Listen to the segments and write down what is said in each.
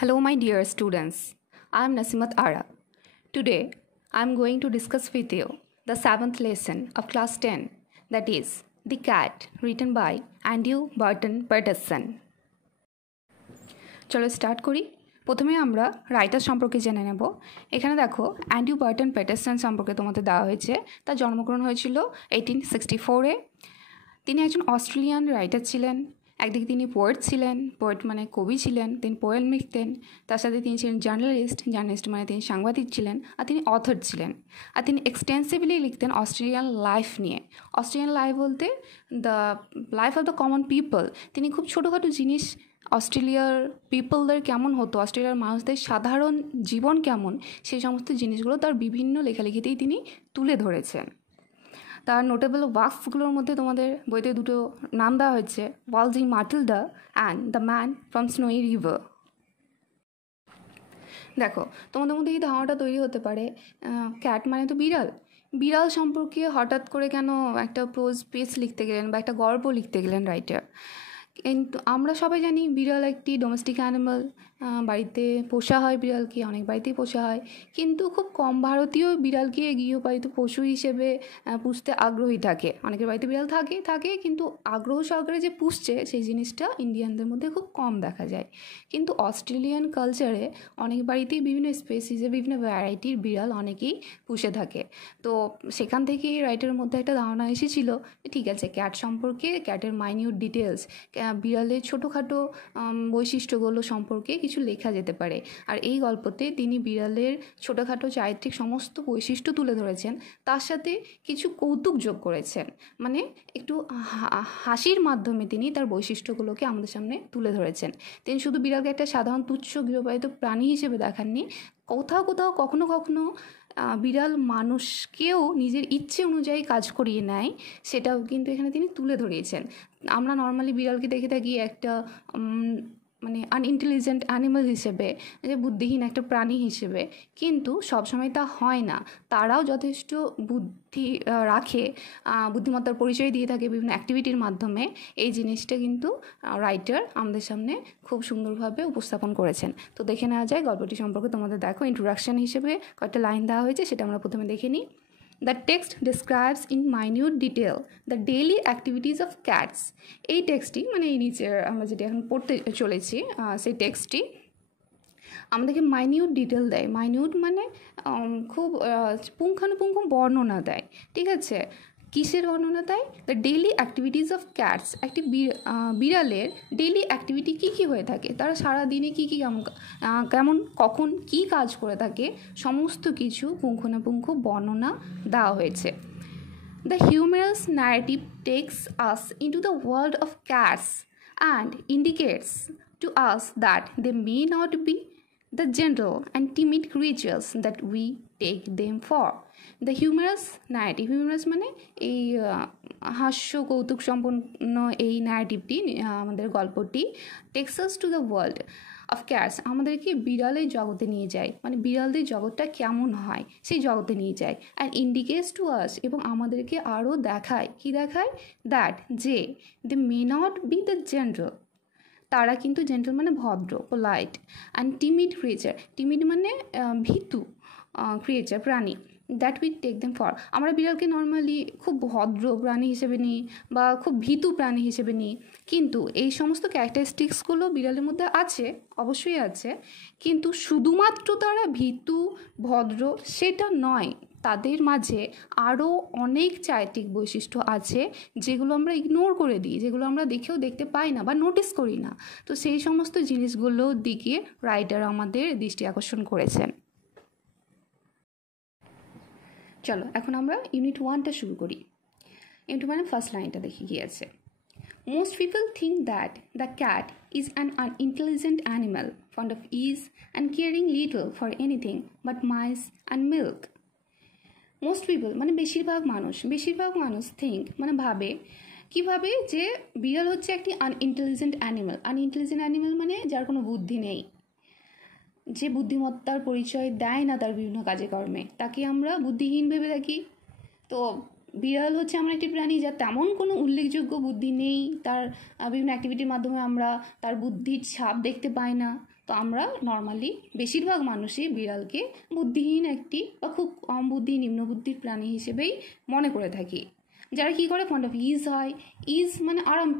Hello, my dear students. I am Nasimat Ara. Today, I am going to discuss with you the 7th lesson of class 10, that is, The Cat, written by Andrew Burton Patterson. চলো start করি। প্রথমে আমরা writer সম্পর্কে জেনে নেব। এখানে দেখো Andrew Barton Paterson সম্পর্কে তোমাদের দেওয়া হয়েছে। তার জন্মগ্রহণ হয়েছিল 1864-এ। তিনি একজন অস্ট্রেলিয়ান রাইটার ছিলেন। একদিকে তিনি পোয়েট ছিলেন, পোয়েট মানে কবি ছিলেন, তিনি পোয়েম লিখতেন। তার সাথে তিনি ছিলেন জার্নালিস্ট মানে তিনি সাংবাদিক ছিলেন, আর তিনি অথর ছিলেন। আর তিনি এক্সটেন্সিভলি লিখতেন অস্ট্রেলিয়ান লাইফ নিয়ে। অস্ট্রেলিয়ান লাইফ বলতে the life of the common people. তিনি খুব ছোটোখাটো জিনিস, অস্ট্রেলিয়ার পিপলদের কেমন হতো, অস্ট্রেলিয়ার মানুষদের সাধারণ জীবন কেমন, সেই সমস্ত জিনিসগুলো তার বিভিন্ন লেখালেখিতেই তিনি তুলে ধরেছেন। তার নোটেবল ওয়ার্কসগুলোর মধ্যে তোমাদের বইতে দুটো নাম দেওয়া হয়েছে, waltzing Matilda and the man from Snowy River. দেখো তোমাদের মধ্যে এই ধারণাটা তৈরি হতে পারে ক্যাট মানে তো বিড়াল। বিড়াল সম্পর্কে হঠাৎ করে কেন একটা প্রোজ পিস লিখতে গেলেন বা একটা গল্প লিখতে গেলেন রাইটার? কিন্তু আমরা সবাই জানি বিড়াল একটি ডোমেস্টিক অ্যানিমাল, বাড়িতে পোষা হয় বিড়ালকে, অনেক বাড়িতেই পোষা হয়। কিন্তু খুব কম ভারতীয় বিড়ালকে গৃহপালিত পশু হিসেবে পুষতে আগ্রহী থাকে। অনেকের বাড়িতে বিড়াল থাকে কিন্তু আগ্রহ সহকারে যে পুষছে সেই জিনিসটা ইন্ডিয়ানদের মধ্যে খুব কম দেখা যায়। কিন্তু অস্ট্রেলিয়ান কালচারে অনেক বাড়িতেই বিভিন্ন স্পেসিসে বিভিন্ন ভ্যারাইটির বিড়াল অনেকেই পুষে থাকে। তো সেখান থেকেই রাইটারের মধ্যে একটা ধারণা এসেছিল, ঠিক আছে, ক্যাট সম্পর্কে, ক্যাটের মাইনিউট ডিটেলস, বিড়ালের ছোটোখাটো বৈশিষ্ট্যগুলো সম্পর্কে কিছু লেখা যেতে পারে। আর এই গল্পতে তিনি বিড়ালের ছোটোখাটো চারিত্রিক সমস্ত বৈশিষ্ট্য তুলে ধরেছেন, তার সাথে কিছু কৌতুক যোগ করেছেন। মানে একটু হাসির মাধ্যমে তিনি তার বৈশিষ্ট্যগুলোকে আমাদের সামনে তুলে ধরেছেন। তিনি শুধু বিড়ালকে একটা সাধারণ তুচ্ছ গৃহপালিত প্রাণী হিসেবে দেখাননি, কোথাও কখনো বিড়াল মানুষকেও নিজের ইচ্ছে অনুযায়ী কাজ করিয়ে নেয়, সেটাও কিন্তু এখানে তিনি তুলে ধরিয়েছেন। আমরা নর্মালি বিড়ালকে দেখে থাকি একটা মানে আনইন্টেলিজেন্ট অ্যানিমাল হিসেবে, যে বুদ্ধিহীন একটা প্রাণী হিসেবে, কিন্তু সবসময় তা হয় না। তারাও যথেষ্ট বুদ্ধি রাখে, বুদ্ধিমত্তার পরিচয় দিয়ে থাকে বিভিন্ন অ্যাক্টিভিটির মাধ্যমে। এই জিনিসটা কিন্তু রাইটার আমাদের সামনে খুব সুন্দরভাবে উপস্থাপন করেছেন। তো দেখে নেওয়া যায় গল্পটি সম্পর্কে। তোমাদের দেখো ইন্ট্রোডাকশন হিসেবে কয়েকটা লাইন দেওয়া হয়েছে, সেটা আমরা প্রথমে দেখে নিই। The text describes in minute detail the daily activities of cats. এই টেক্সটটি মানে এই নিচের আমরা যেটা এখন পড়তে চলেছি সেই টেক্সটটি আমাদেরকে মাইনিউট ডিটেল দেয়। মাইনিউট মানে খুব পুঙ্খানুপুঙ্খ বর্ণনা দেয়। ঠিক আছে, কিসের বর্ণনা দেয়? The daily activities of cats. একটি বিড়ালের ডেইলি অ্যাক্টিভিটি কী কী হয়ে থাকে, তারা সারাদিনে কী কী কেমন কখন কী কাজ করে থাকে, সমস্ত কিছু পুঙ্খানুপুঙ্খ বর্ণনা দেওয়া হয়েছে। The humorous narrative takes us into the world of cats and indicates to us that they may not be the gentle and timid creatures that we take them for. The humorous narrative, humorous মানে এই হাস্য কৌতুক সম্পন্ন এই ন্যারেটিভটি, আমাদের গল্পটি takes us to the world of cats, আমাদেরকে বিড়ালের জগতে নিয়ে যায়, মানে বিড়ালদের জগৎটা কেমন হয় সেই জগতে নিয়ে যায়। অ্যান্ড ইন্ডিকেটস টু আস, এবং আমাদেরকে আরও দেখায়, কি দেখায়? দ্যাট যে they may not be the gentle, তারা কিন্তু জেন্টল মানে ভদ্র, polite, and timid creature, timid মানে ভীতু ক্রিয়েচার, প্রাণী, that we take them for, আমরা বিড়ালকে নর্মালি খুব ভদ্র প্রাণী হিসেবে নিই বা খুব ভীতু প্রাণী হিসেবে নিই। কিন্তু এই সমস্ত ক্যারেক্টারিস্টিক্সগুলো বিড়ালের মধ্যে আছে, অবশ্যই আছে, কিন্তু শুধুমাত্র তারা ভীতু ভদ্র সেটা নয়, তাদের মাঝে আরও অনেক চারিত্রিক বৈশিষ্ট্য আছে যেগুলো আমরা ইগনোর করে দিই, যেগুলো আমরা দেখতে পাই না বা নোটিস করি না। তো সেই সমস্ত জিনিসগুলোর দিকে রাইটার আমাদের দৃষ্টি আকর্ষণ করেছেন। চলো এখন আমরা ইউনিট 1টা শুরু করি। ইউনিট 1 ফার্স্ট লাইনটা দেখে গিয়েছে। Most people think that the cat is an unintelligent animal, fond of ease and caring little for anything but mice and milk. Most people মানে বেশিরভাগ মানুষ থিঙ্ক মানে ভাবে যে বিড়াল হচ্ছে একটি আনইন্টেলিজেন্ট অ্যানিমাল মানে যার কোনো বুদ্ধি নেই, যে বুদ্ধিমত্তার পরিচয় দেয় না তার বিভিন্ন কাজে কর্মে, তাকে আমরা বুদ্ধিহীন ভেবে থাকি। তো বিড়াল হচ্ছে এমন একটি প্রাণী যার তেমন কোনো উল্লেখযোগ্য বুদ্ধি নেই, তার বিভিন্ন অ্যাক্টিভিটির মাধ্যমে আমরা তার বুদ্ধির ছাপ দেখতে পাই না। তো আমরা নর্মালি বেশিরভাগ মানুষই বিড়ালকে বুদ্ধিহীন একটি বা খুব কম বুদ্ধি নিম্ন বুদ্ধির প্রাণী হিসেবেই মনে করে থাকি। যারা কী করে ফন্ড অফ ইজ হয়, ইজ মানে আরাম,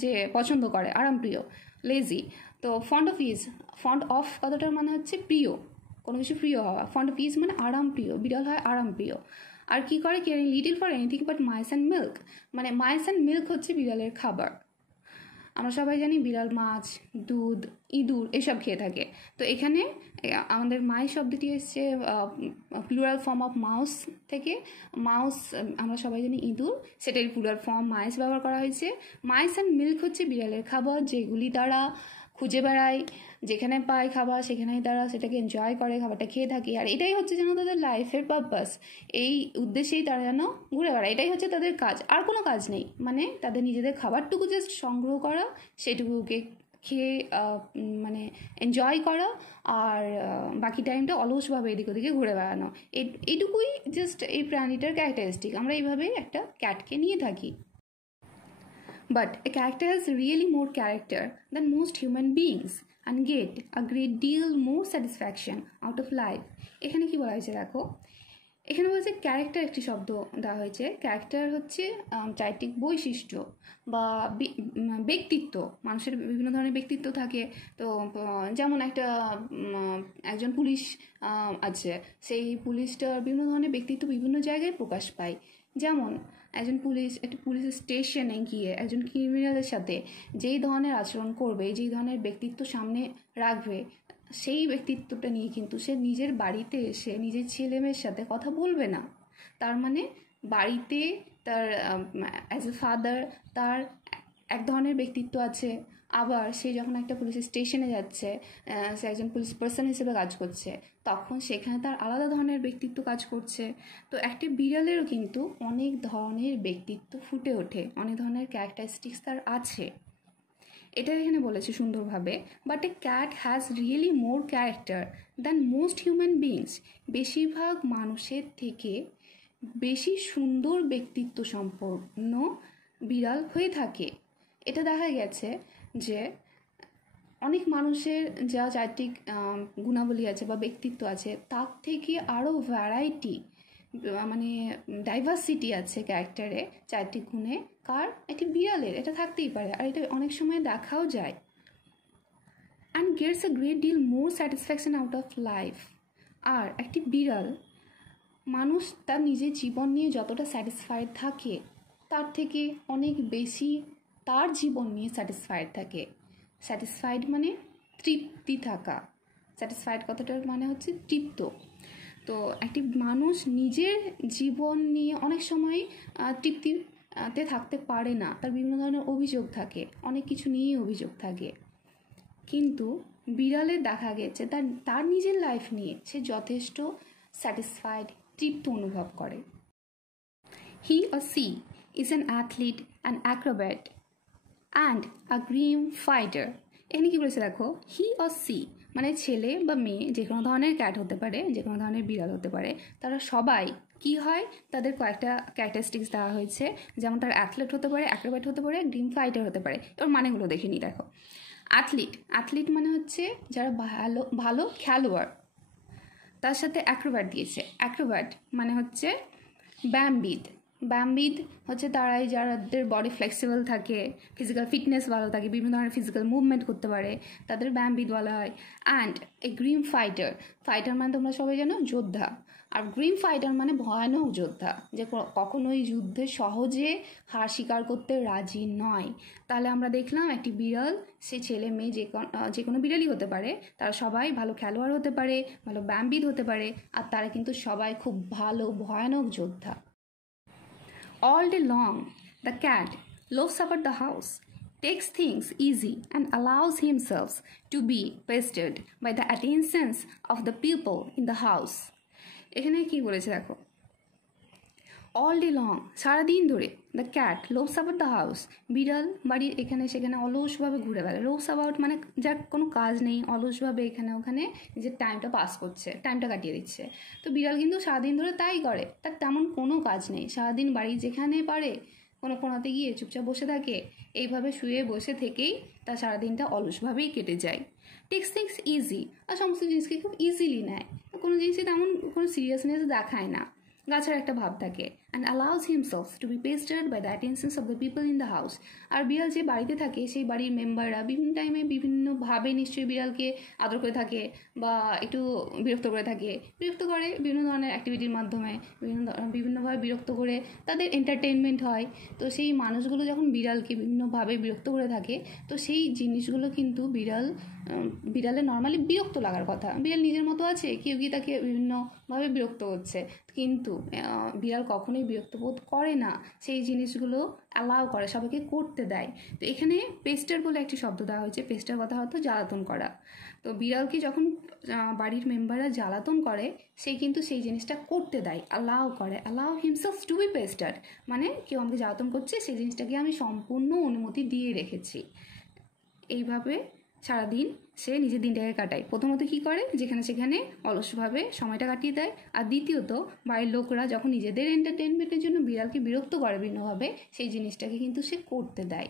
যে পছন্দ করে, আরামপ্রিয়, লেজি। তো ফন্ড অফ কথাটার মানে হচ্ছে প্রিয়, কোনো কিছু প্রিয় হওয়া। ফন্ড অফ ইজ মানে আরামপ্রিয়, বিড়াল হয় আরামপ্রিয়। আর কি করে, caring little for anything but mice and milk, মানে মাইস অ্যান্ড মিল্ক হচ্ছে বিড়ালের খাবার। আমরা সবাই জানি বিড়াল মাছ, দুধ, ইঁদুর এসব খেয়ে থাকে। তো এখানে আমাদের মাই শব্দটি এসছে প্লুরাল ফর্ম অফ মাউস থেকে। মাউস আমরা সবাই জানি ইঁদুর, সেটাই প্লুরাল ফর্ম মাইস ব্যবহার করা হয়েছে। মাইস অ্যান্ড মিল্ক হচ্ছে বিড়ালের খাবার, যেগুলি তারা খুঁজে বেড়ায়, যেখানে পায় খাবার সেখানেই তারা সেটাকে এনজয় করে, খাবারটা খেয়ে থাকে। আর এটাই হচ্ছে যেন তাদের লাইফের পারপাস, এই উদ্দেশ্যেই তারা যেন ঘুরে বেড়ায়, এটাই হচ্ছে তাদের কাজ, আর কোনো কাজ নেই। মানে তাদের নিজেদের খাবারটুকু জাস্ট সংগ্রহ করা, সেটুকুকে খেয়ে মানে এনজয় করা, আর বাকি টাইমটা অলসভাবে এদিক ওদিকে ঘুরে বেড়ানো। এইটুকুই জাস্ট এই প্রাণীটার ক্যারেক্টারিস্টিক। আমরা এইভাবেই একটা ক্যাটকে নিয়ে থাকি। But a character has really more character than most human beings and get a great deal more satisfaction out of life. এখানে কি বলা হয়েছে দেখো, এখানে বলছে ক্যারেক্টার একটি শব্দ দেওয়া হয়েছে। ক্যারেক্টার হচ্ছে চারিত্রিক বৈশিষ্ট্য বা ব্যক্তিত্ব। মানুষের বিভিন্ন ধরনের ব্যক্তিত্ব থাকে। তো যেমন একজন পুলিশ আছে, সেই পুলিশটার বিভিন্ন ধরনের ব্যক্তিত্ব বিভিন্ন জায়গায় প্রকাশ পায়। যেমন একজন একটা পুলিশ স্টেশনে গিয়ে একজন ক্রিমিনালের সাথে যেই ধরনের আচরণ করবে, যেই ধরনের ব্যক্তিত্ব সামনে রাখবে, সেই ব্যক্তিত্বটা নিয়ে কিন্তু সে নিজের বাড়িতে এসে নিজের ছেলেমেয়ের সাথে কথা বলবে না। তার মানে বাড়িতে তার অ্যাজ এ ফাদার তার এক ধরনের ব্যক্তিত্ব আছে, আবার সে যখন একটা পুলিশ স্টেশনে যাচ্ছে, সে একজন পুলিশ পার্সন হিসেবে কাজ করছে, তখন সেখানে তার আলাদা ধরনের ব্যক্তিত্ব কাজ করছে। তো একটি বিড়ালেরও কিন্তু অনেক ধরনের ব্যক্তিত্ব ফুটে ওঠে, অনেক ধরনের ক্যারেক্টারিস্টিক্স তার আছে। এটা এখানে বলেছে সুন্দরভাবে। But A cat has really more character than most human beings. বেশিরভাগ মানুষের থেকে বেশি সুন্দর ব্যক্তিত্ব সম্পন্ন বিড়াল হয়ে থাকে। এটা দেখা গেছে যে অনেক মানুষের যা চারিত্রিক গুণাবলী আছে বা ব্যক্তিত্ব আছে, তার থেকে আরও ভ্যারাইটি, মানে ডাইভার্সিটি আছে ক্যারেক্টারে, চারিত্রিক গুণে, কার, একটি বিড়ালের এটা থাকতেই পারে। আর এটা অনেক সময় দেখাও যায়। And gets a great deal more satisfaction out of life. আর একটি বিড়াল, মানুষ তার নিজের জীবন নিয়ে যতটা স্যাটিসফাইড থাকে, তার থেকে অনেক বেশি তার জীবন নিয়ে স্যাটিসফাইড থাকে। স্যাটিসফাইড মানে তৃপ্তি থাকা, স্যাটিসফাইড কথাটার মানে হচ্ছে তৃপ্ত। তো একটি মানুষ নিজের জীবন নিয়ে অনেক সময় তৃপ্তিতে থাকতে পারে না, তার বিভিন্ন ধরনের অভিযোগ থাকে, অনেক কিছু নিয়েই অভিযোগ থাকে। কিন্তু বিড়ালের দেখা গেছে তার নিজের লাইফ নিয়ে সে যথেষ্ট স্যাটিসফাইড, তৃপ্ত অনুভব করে। হি or she is an athlete, an acrobat and a grim fighter. এখানে কি বলেছে দেখো, হি or she মানে ছেলে বা মেয়ে, যে কোনো ধরনের ক্যাট হতে পারে, যে কোনো ধরনের বিড়াল হতে পারে, তারা সবাই কি হয়, তাদের কয়েকটা ক্যারেক্টারিস্টিক্স দেওয়া হয়েছে। যেমন তার অ্যাথলেট হতে পারে, অ্যাক্রোব্যাট হতে পারে, গ্রিম ফাইটার হতে পারে। এবার মানেগুলো দেখে নিই দেখো। অ্যাথলিট মানে হচ্ছে যারা ভালো খেলোয়াড়, তার সাথে অ্যাক্রোব্যাট দিয়েছে। অ্যাক্রোব্যাট মানে হচ্ছে ব্যায়ামবিদ হচ্ছে তারাই যাদের বডি ফ্লেক্সিবল থাকে, ফিজিক্যাল ফিটনেস ভালো থাকে, বিভিন্ন ধরনের ফিজিক্যাল মুভমেন্ট করতে পারে, তাদের ব্যায়ামবিদ বলা হয়। অ্যান্ড এ গ্রিম ফাইটার মানে তোমরা সবাই জানো যোদ্ধা। আর গ্রিম ফাইটার মানে ভয়ানক যোদ্ধা, যে কখনোই যুদ্ধে সহজে হার স্বীকার করতে রাজি নয়। তাহলে আমরা দেখলাম একটি বিড়াল, সে ছেলে মেয়ে যে কোনো বিড়ালই হতে পারে, তারা সবাই ভালো খেলোয়াড় হতে পারে, ভালো ব্যায়ামবিদ হতে পারে, আর তারা কিন্তু সবাই খুব ভালো ভয়ানক যোদ্ধা। All day long, the cat loafs about the house, takes things easy and allows himself to be pestered by the attentions of the people in the house. এখানে কি বলেছে দেখো, অল ডে লং, সারাদিন ধরে, the cat loaves about the house, বিড়াল বাড়ির এখানে সেখানে অলসভাবে ঘুরে বেড়ায়। লোভস অ্যাবাউট মানে যার কোনো কাজ নেই, অলসভাবে এখানে ওখানে নিজের টাইমটা পাস করছে, টাইমটা কাটিয়ে দিচ্ছে। তো বিড়াল কিন্তু সারাদিন ধরে তাই করে, তার তেমন কোনো কাজ নেই, সারাদিন বাড়ি যেখানে পারে কোনো কোনাতে গিয়ে চুপচাপ বসে থাকে, এইভাবে শুয়ে বসে থেকেই তার সারাদিনটা অলসভাবেই কেটে যায়। টেক্স থিংস ইজি, আর সমস্ত জিনিসকে খুব ইজিলি নেয়, কোনো জিনিসে তেমন কোনো সিরিয়াসনেস দেখায় না, গাছের একটা ভাব থাকে। And allows himself to be pestered by the attentions of the people in the house. আর বিড়াল যে বাড়িতে থাকে সেই বাড়ির মেম্বাররা বিভিন্ন টাইমে বিভিন্নভাবে নিশ্চয়ই বিড়ালকে আদর করে থাকে বা একটু বিরক্ত করে থাকে, বিরক্ত করে বিভিন্ন ধরনের অ্যাক্টিভিটির মাধ্যমে, বিভিন্নভাবে বিরক্ত করে তাদের এন্টারটেনমেন্ট হয়। তো সেই মানুষগুলো যখন বিড়ালকে বিভিন্নভাবে বিরক্ত করে থাকে, তো সেই জিনিসগুলো কিন্তু বিড়ালের নর্মালি বিরক্ত লাগার কথা। বিড়াল নিজের মতো আছে, কেউ কি তাকে বিভিন্নভাবে বিরক্ত করছে, কিন্তু বিড়াল কখনোই বিরক্ত বোধ করে না, সেই জিনিসগুলো অ্যালাউ করে, সবাইকে করতে দেয়। তো এখানে পেস্টার বলে একটি শব্দ দেওয়া হয়েছে, পেস্টার কথা হয়তো জ্বালাতন করা। তো বিড়ালকে যখন বাড়ির মেম্বাররা জ্বালাতন করে, সে কিন্তু সেই জিনিসটা করতে দেয়, অ্যালাউ করে, allow himself to be pester, মানে কেউ আমাকে জ্বালাতন করছে, সেই জিনিসটাকে আমি সম্পূর্ণ অনুমতি দিয়ে রেখেছি। এইভাবে সারাদিন সে নিজের দিনটাকে কাটায়। প্রথমত কী করে, যেখানে সেখানে অলসভাবে সময়টা কাটিয়ে দেয়। আর দ্বিতীয়ত বাড়ির লোকরা যখন নিজেদের এন্টারটেনমেন্টের জন্য বিড়ালকে বিরক্ত করে বিভিন্নভাবে, সেই জিনিসটাকে কিন্তু সে করতে দেয়।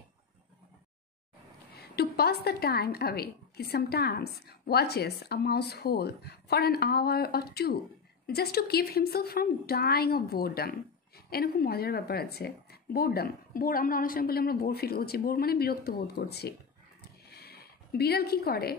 To pass the time away, he sometimes watches a mouse hole for an hour or two, just to keep himself from dying of boredom. এরকম মজার ব্যাপার আছে। বোর আমরা অনেক সময় বলি আমরা বোর ফিল করছি, বোর মানে বিরক্ত বোধ করছি। বিড়াল কী করে,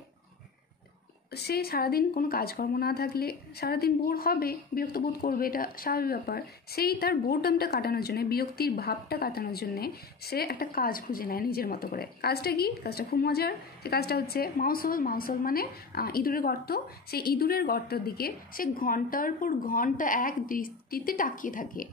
সে সারাদিন কোনো কাজকর্ম না থাকলে সারাদিন বোর হবে, বিরক্ত বোধ করবে, এটা স্বাভাবিক ব্যাপার। সেই তার বোরডমটা কাটানোর জন্য, বিরক্তির ভাবটা কাটানোর জন্যে সে একটা কাজ খুঁজে নেয় নিজের মতো করে। কাজটা কি? কাজটা খুব মজার। সে কাজটা হচ্ছে মাউস হোল মানে ইঁদুরের গর্ত। সেই ইঁদুরের গর্তের দিকে সে ঘন্টার পর ঘন্টা এক দৃষ্টিতে তাকিয়ে থাকে।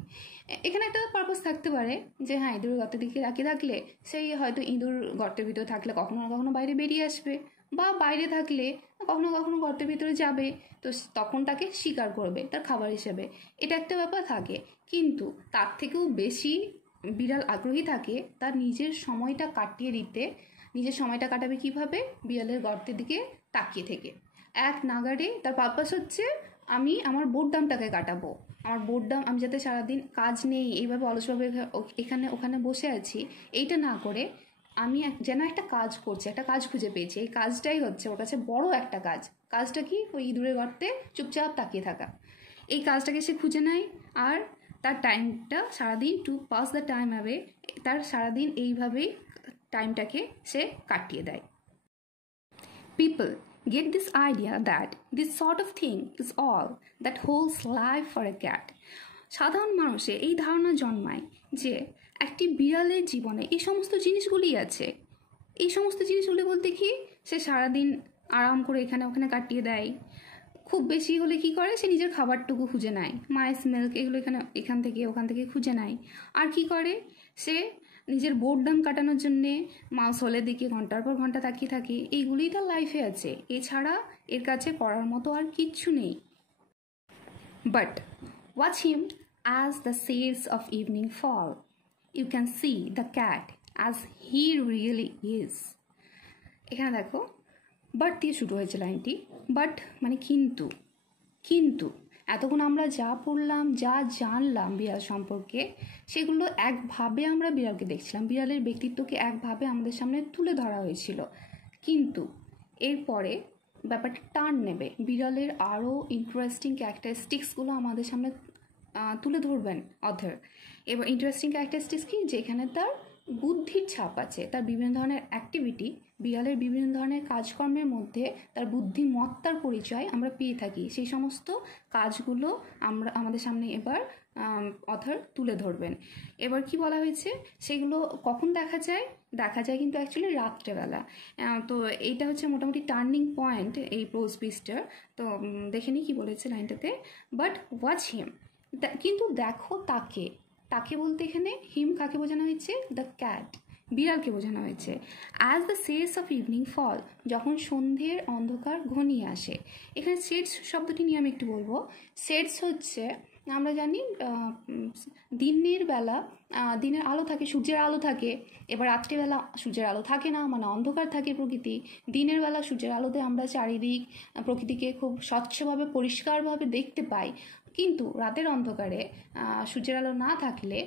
এখানে একটা পারপাস থাকতে পারে যে হ্যাঁ, ইঁদুরের গর্তের দিকে তাকিয়ে থাকলে সেই হয়তো ইঁদুর গর্তের ভিতরে থাকলে কখনো না কখনো বাইরে বেরিয়ে আসবে, বা বাইরে থাকলে কখনো কখনো গর্তের ভিতরে যাবে, তো তখন তাকে শিকার করবে তার খাবার হিসেবে। এটা একটা ব্যাপার থাকে। কিন্তু তার থেকেও বেশি বিড়াল আগ্রহী থাকে তার নিজের সময়টা কাটিয়ে দিতে। নিজের সময়টা কাটাবে কিভাবে? বিড়ালের গর্তের দিকে তাকিয়ে থেকে এক নাগাড়ে। তার পারপাস হচ্ছে আমি আমার বোরডামটাকে কাটাবো। আমার বোরডাম, আমি যাতে সারাদিন কাজ নেই এইভাবে অলসভাবে এখানে ওখানে বসে আছি, এইটা না করে আমি যেন একটা কাজ করছি, একটা কাজ খুঁজে পেয়েছি। এই কাজটাই হচ্ছে ওর কাছে বড় একটা কাজ। কাজটা কি? ওই ইঁদুরের গর্তে চুপচাপ তাকিয়ে থাকা। এই কাজটাকে সে খুঁজে নেয়, আর তার টাইমটা সারাদিন, to pass the time away, তার সারাদিন এইভাবেই টাইমটাকে সে কাটিয়ে দেয়। People get this idea that this sort of thing is all that holds life for a cat. সাধারণ মানুষে এই ধারণা জন্মায় যে একটি বিড়ালের জীবনে এই সমস্ত জিনিসগুলি আছে। এই সমস্ত জিনিসগুলি বলতে কি, সে সারাদিন আরাম করে এখানে ওখানে কাটিয়ে দেয়। খুব বেশি হলে কি করে, সে নিজের খাবারটুকু খুঁজে নেয়, মাইস মিল্ক এগুলো এখান থেকে ওখান থেকে খুঁজে নেয়। আর কি করে, সে নিজের বোরডম কাটানোর জন্যে মাউস হোলের দিকে ঘন্টার পর ঘন্টা তাকিয়ে থাকে। এইগুলিই তার লাইফে আছে, এছাড়া এর কাছে করার মতো আর কিচ্ছু নেই। But watch him as the shades of evening fall. You can see the cat as he really is. এখানে দেখো, বাট দিয়ে শুরু হয়েছে লাইনটি। বাট মানে কিন্তু এতক্ষণ আমরা যা পড়লাম, যা জানলাম বিড়াল সম্পর্কে, সেগুলো একভাবে আমরা বিড়ালকে দেখছিলাম, বিড়ালের ব্যক্তিত্বকে একভাবে আমাদের সামনে তুলে ধরা হয়েছিল। কিন্তু এরপরে ব্যাপারটা টার্ন নেবে, বিড়ালের আরও ইন্টারেস্টিং ক্যারেক্টারিস্টিক্সগুলো আমাদের সামনে তুলে ধরবেন অথর। এবার ইন্টারেস্টিং ক্যারেক্টারিস্টিক্স কি, যেখানে তার বুদ্ধির ছাপ আছে, তার বিভিন্ন ধরনের অ্যাক্টিভিটি, বিড়ালের বিভিন্ন ধরনের কাজকর্মের মধ্যে তার বুদ্ধিমত্তার পরিচয় আমরা পেয়ে থাকি। সেই সমস্ত কাজগুলো আমাদের সামনে এবার অথর তুলে ধরবেন। এবার কি বলা হয়েছে, সেগুলো কখন দেখা যায় কিন্তু অ্যাকচুয়ালি রাত্রেবেলা। তো এইটা হচ্ছে মোটামুটি টার্নিং পয়েন্ট এই প্রোজ পিসটার। তো দেখে নিই কী বলেছে লাইনটাতে। বাট ওয়াচ হিম, কিন্তু দেখো তাকে বলতে এখানে হিম কাকে বোঝানো হয়েছে? দ্য ক্যাট, বিড়ালকে বোঝানো হয়েছে। As the shades of evening fall, যখন সন্ধ্যের অন্ধকার ঘনিয়ে আসে। এখানে শেডস শব্দটি নিয়ে আমি একটু বলবো। শেডস হচ্ছে, আমরা জানি দিনের বেলা দিনের আলো থাকে, সূর্যের আলো থাকে। এবার রাত্রিবেলা সূর্যের আলো থাকে না, মানে অন্ধকার থাকে প্রকৃতি। দিনের বেলা সূর্যের আলোতে আমরা চারিদিক প্রকৃতিকে খুব স্বচ্ছভাবে পরিষ্কারভাবে দেখতে পাই। কিন্তু রাতের অন্ধকারে সূর্যের আলো না থাকলে,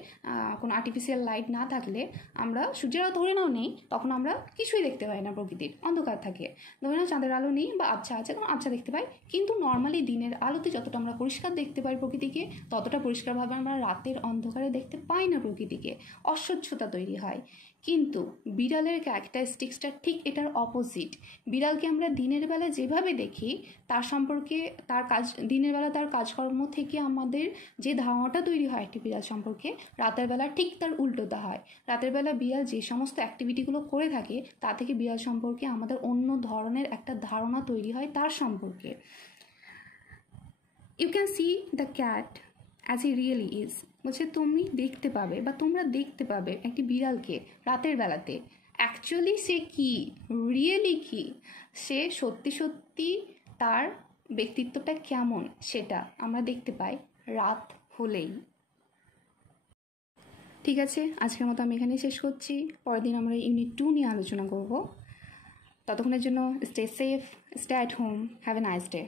কোনো আর্টিফিশিয়াল লাইট না থাকলে, আমরা সূর্যের আলো ধরে নাও নেই, তখন আমরা কিছুই দেখতে পাই না, প্রকৃতির অন্ধকার থাকে। ধরে নাও চাঁদের আলো নেই বা আবছা আছে, কোনো আবছা দেখতে পাই, কিন্তু নর্মালি দিনের আলোতে যতটা আমরা পরিষ্কার দেখতে পাই প্রকৃতিকে, ততটা পরিষ্কারভাবে আমরা রাতের অন্ধকারে দেখতে পাই না প্রকৃতিকে, অস্বচ্ছতা তৈরি হয়। কিন্তু বিড়ালের ক্যারেক্টারিস্টিক্সটা ঠিক এটার অপোজিট। বিড়ালকে আমরা দিনের বেলা যেভাবে দেখি, তার সম্পর্কে, তার কাজ, দিনের বেলা তার কাজকর্ম থেকে আমাদের যে ধারণাটা তৈরি হয় একটি বিড়াল সম্পর্কে, রাতের বেলা ঠিক তার উল্টোটা হয়। রাতের বেলা বিড়াল যে সমস্ত অ্যাক্টিভিটিগুলো করে থাকে, তা থেকে বিড়াল সম্পর্কে আমাদের অন্য ধরনের একটা ধারণা তৈরি হয় তার সম্পর্কে। You can see the cat as he really is. বলছে তুমি দেখতে পাবে বা তোমরা দেখতে পাবে একটি বিড়ালকে রাতের বেলাতে, অ্যাকচুয়ালি সে কি, রিয়েলি কি, সে সত্যি সত্যি তার ব্যক্তিত্বটা কেমন, সেটা আমরা দেখতে পাই রাত হলেই। ঠিক আছে, আজকের মতো আমি এখানেই শেষ করছি। পরের দিন আমরা ইউনিট 2 নিয়ে আলোচনা করব। ততক্ষণের জন্য stay safe, stay at home, have a nice day.